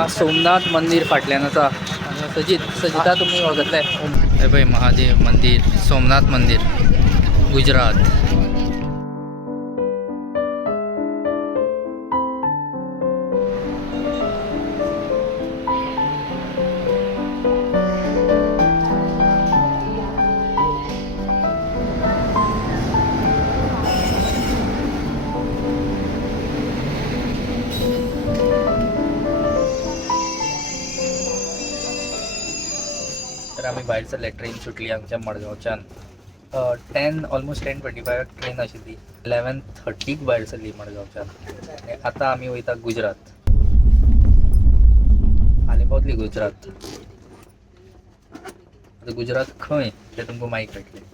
हांगा सोमनाथ मंदिर फाटल्यान आसा सजिता तुम्ही वळखतले हे पळय महादेव मंदिर सोमनाथ मंदिर गुजरात. तर आम्ही भायर सरले ट्रेन सुटली आमच्या मडगांवच्यान 10:25 ट्रेन आशिल्ली 11:30 भायर सरली मडगांवच्यान. आतां आमी वयता गुजरात. हालीं पावतली गुजरात. आतां गुजरात खंय तें तुमकां मागीर कळटलें.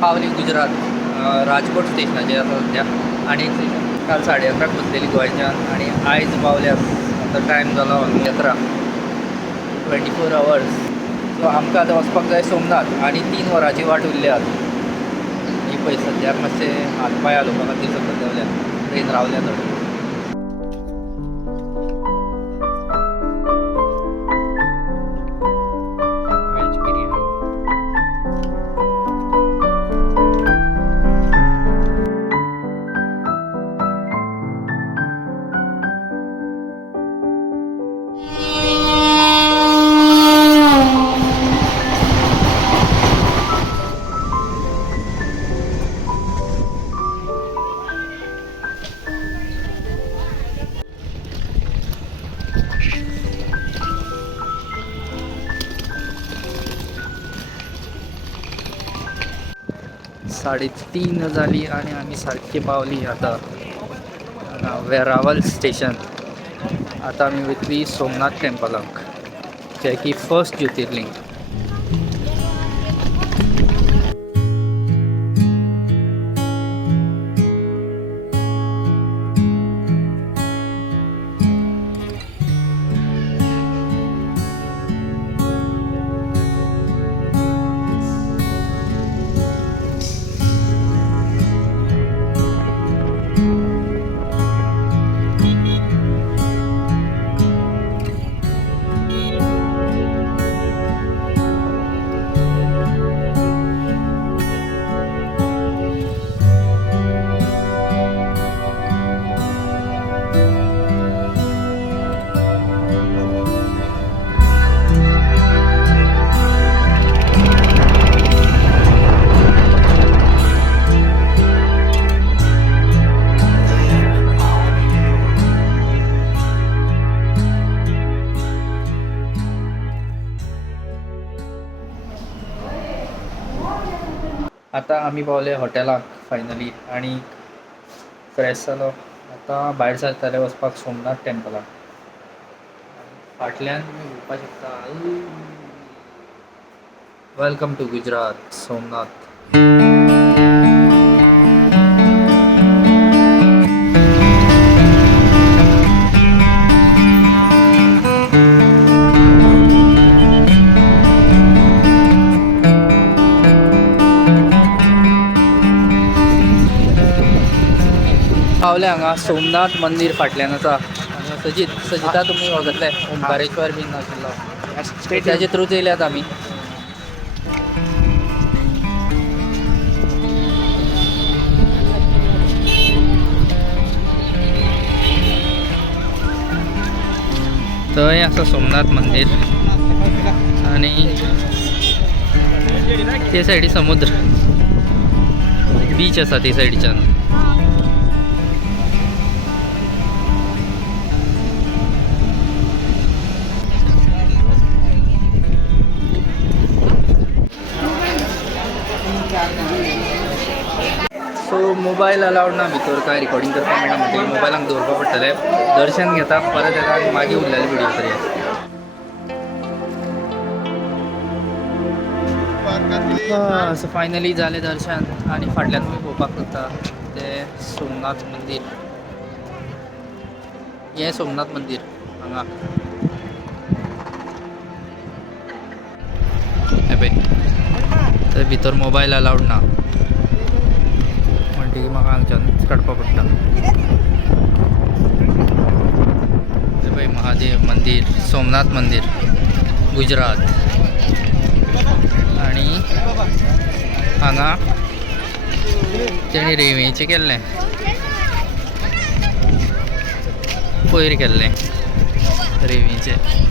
पावली गुजरात राजकोट स्टेशनाचेर आसा सद्या. आनी काल 11:30 बसलेली गोंयच्यान आनी आयज पावल्यात. आतां टायम जालो 11 24 hours. सो आमकां आतां वचपाक जाय सोमनाथ आनी 3 वरांची वाट उरल्यात. ही पळय सद्याक मातशें हात पांय हालोवपा खातीर सकयल देंवल्यात. ट्रेन रावल्या थोडी. वेज बिर्याणी साडे 3 जाली आनी आमी सारकी पावली आतां वेरावल स्टेशन. आतां आमी वयतली सोमनाथ टेम्पलाक जे की फर्स्ट ज्योतिर्लिंग. आतां आमी पावले हॉटेलाक फायनली आनी फ्रेश जालो. आतां भायर सरतले वचपाक सोमनाथ टेम्पलाक. फाटल्यान तुमी पळोवपाक शकता वेलकम टू गुजरात सोमनाथ. पावले हांगा सोमनाथ मंदिर फाटल्यान आसा. सजिता तुम्ही वळखतले ओंकारेश्वर बीन आशिल्लो त्याचे थ्रूच येयल्यात आमी. थंय आसा सोमनाथ मंदिर आनी ते सायडी समुद्र बीच आसा ते सायडीच्यान. सो मोबाईल अलावड ना भितर काय रिकॉर्डिंग करता मेळना म्हणजे मोबायलाक दवरपा पडटलें दर्शन घेता परत येता आनी मागीर उरलेले व्हिडिओ करया असं फायनली जालें दर्शन आनी फाटल्यान तुमी पळोवपाक शकता तें सोमनाथ मंदिर हें सोमनाथ मंदिर हांगा हे पळय थंय भितर मोबायल अलावड ना म्हणटकीर म्हाका हांगच्यान काडपा पडटा हे पळय महादेव मंदिर सोमनाथ मंदिर गुजरात आनी हांगा तेणी रेंवेचें केल्लें पयर केल्लें रेंवेचें